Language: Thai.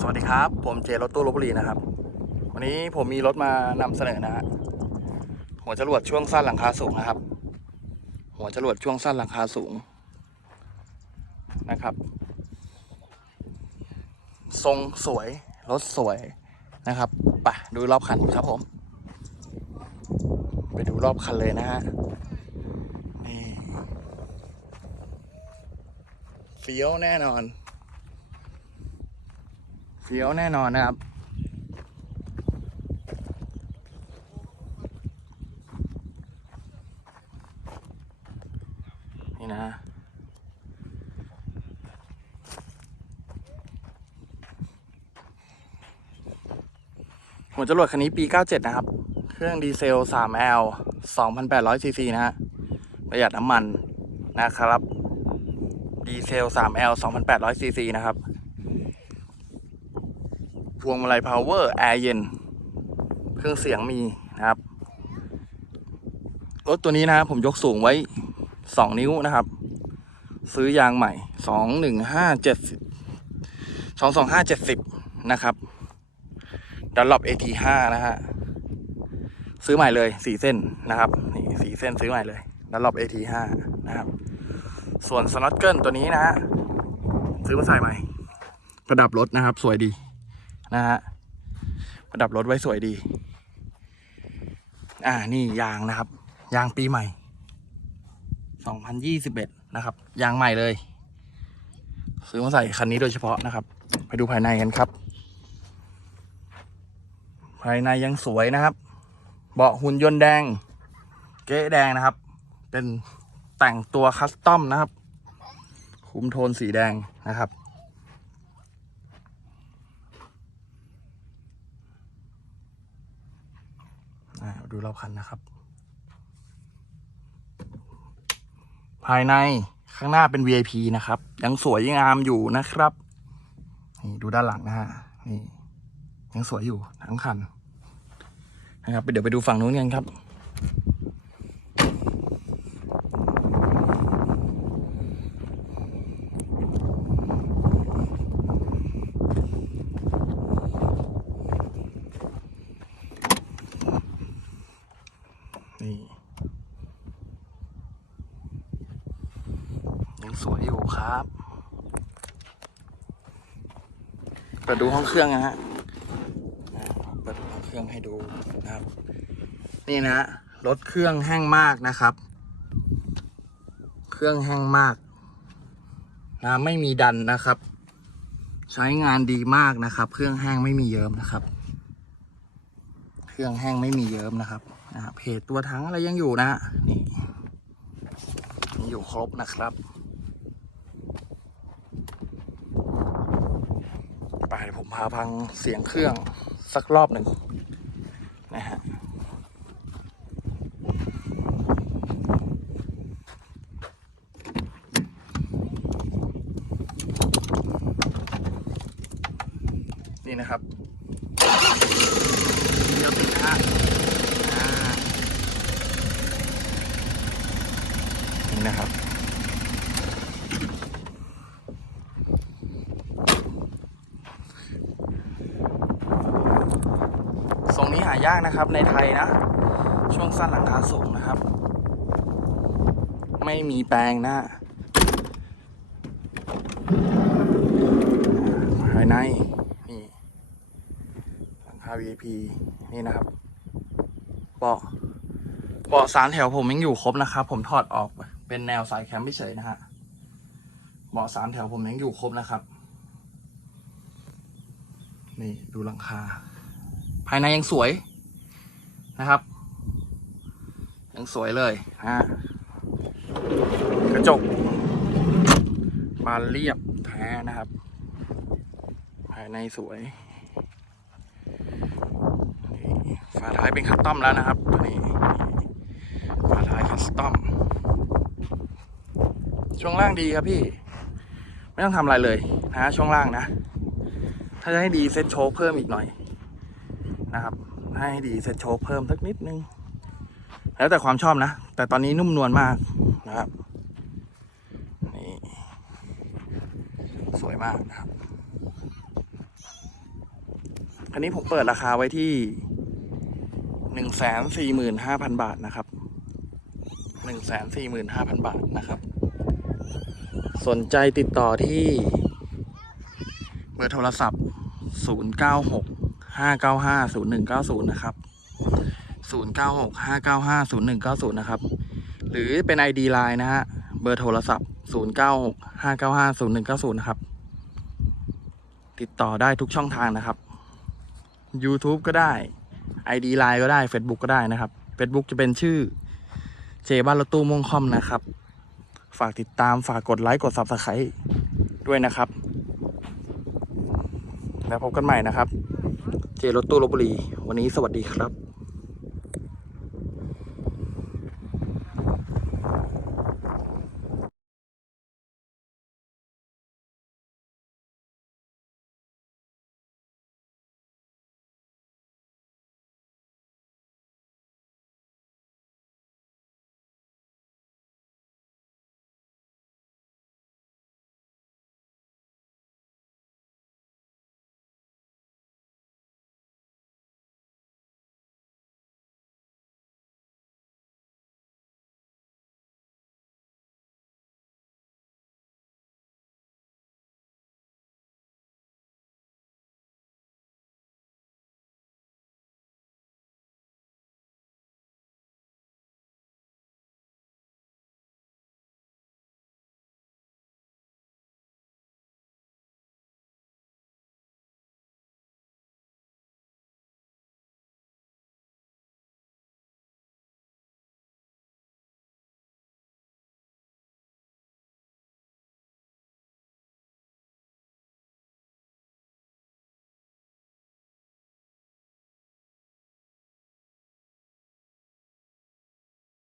สวัสดีครับ ผมเจรถตู้ลบบุรีนะครับ วันนี้ผมมีรถมานำเสนอนะฮะหัวจรวดช่วงสั้นหลังคาสูงนะครับ หัวจรวดช่วงสั้นหลังคาสูงนะครับ ทรงสวย รถสวยนะครับไปดูรอบคันครับผม ไปดูรอบคันเลยนะฮะนี่เฟี้ยวแน่นอน เฟี้ยวแน่นอนนะครับ นี่นะหัวจรวดคันนี้ปี 97 นะครับ เครื่องดีเซล 3L 2,800 ซีซีนะฮะ ประหยัดน้ำมันนะครับ ดีเซล 3L 2,800 ซีซีนะครับ วงมาลัยพาวเวอร์แอร์เย็น เครื่องเสียงมีนะครับ รถตัวนี้นะผมยกสูงไว้ 2 นิ้วนะครับ ซื้อยางใหม่ 215 7 225 70 นะครับดันลอป AT5 นะฮะ ซื้อใหม่เลย 4 เส้นนะครับ นี่ 4 เส้นซื้อใหม่เลยดันลอป AT5 นะครับ ส่วนสน็อตเกิลตัวนี้นะฮะ ซื้อมาใส่ใหม่ ประดับรถนะครับ สวยดี นะฮะประดับรถไว้สวยดี อ่านี่ยางนะครับ ยางปีใหม่ 2021 นะครับ ยางใหม่เลย ซื้อมาใส่คันนี้โดยเฉพาะนะครับ ไปดูภายในกันครับ ภายในยังสวยนะครับ เบาะหุ่นยนต์แดง เก๊แดงนะครับ เป็นแต่งตัวคัสตอมนะครับ คุมโทนสีแดงนะครับ ดูรอบคันนะครับ ภายในข้างหน้าเป็น VIP นะครับ ยังสวยยังงามอยู่นะครับ นี่ดูด้านหลังนะฮะนี่ยังสวยอยู่ทั้งคันนะครับเดี๋ยวไปดูฝั่งนู้นกันครับ นี่ ยังสวยอยู่ครับ เปิดดูห้องเครื่องนะฮะ เปิดห้องเครื่องให้ดูนะครับ นี่นะฮะรถเครื่องแห้งมากนะครับ เครื่องแห้งมากนะไม่มีดันนะครับ ใช้งานดีมากนะครับ เครื่องแห้งไม่มีเยิ้มนะครับ เครื่องแห้งไม่มีเยิ้มนะครับนะเพจตัวถังอะไรยังอยู่นะฮะนี่อยู่ครบนะครับ ไปเดี๋ยวผม พาพังเสียงเครื่องสักรอบหนึ่งนะฮะนี่นะครับเดี๋ยวติดนะฮะนี่นะครับ ทรงนี้หายากนะครับในไทยนะ ช่วงสั้นหลังคาสูงนะครับ ไม่มีแปลงนะภายใน นี่หลังคา VIP นี่นะครับเบาะเบาะสารแถวผมยังอยู่ครบนะครับ ผมถอดออกเป็นแนวสายแคมป์เฉยนะฮะเบาะสามแถวผมยังอยู่ครบนะครับ นี่ดูหลังคา ภายในยังสวยนะครับ ยังสวยเลยฮะกระจกบานเรียบแท้นะครับ ภายในสวยฝาท้ายเป็นคัสตอมแล้วนะครับตัวนี้ฝาท้ายคัสตอมช่วงล่างดีครับพี่ ไม่ต้องทำอะไรเลยนะช่วงล่างนะ ถ้าจะให้ดีเซ็ตโชคเพิ่มอีกหน่อย นะครับ ให้ดีเซ็ตโชคเพิ่มสักนิดนึง แล้วแต่ความชอบนะ แต่ตอนนี้นุ่มนวลมากนะครับนี่สวยมากนะครับคันนี้ผมเปิดราคาไว้ที่หนึ่งแสนสี่หมื่นห้าพันบาทนะครับหนึ่งแสนสี่หมื่นห้าพันบาทนะครับ สนใจติดต่อที่ เบอร์โทรศัพท์0 9 6 5 9 5 0 1 9 0 นะครับ 0 9 6 5 9 5 0 1 9 0 นะครับ หรือเป็น ID Line นะฮะ เบอร์โทรศัพท์ 0 9 6 5 9 5 0 1 9 0 นะครับ ติดต่อได้ทุกช่องทางนะครับ YouTube ก็ได้ ID Line ก็ได้ Facebook ก็ได้นะครับ Facebook จะเป็นชื่อเจบ้านรถตู้ม่วงคอมนะครับ ฝากติดตามฝากกดไลค์กด Subscribe ด้วยนะครับ แล้วพบกันใหม่นะครับ เจรถตู้ลบบุรี วันนี้สวัสดีครับ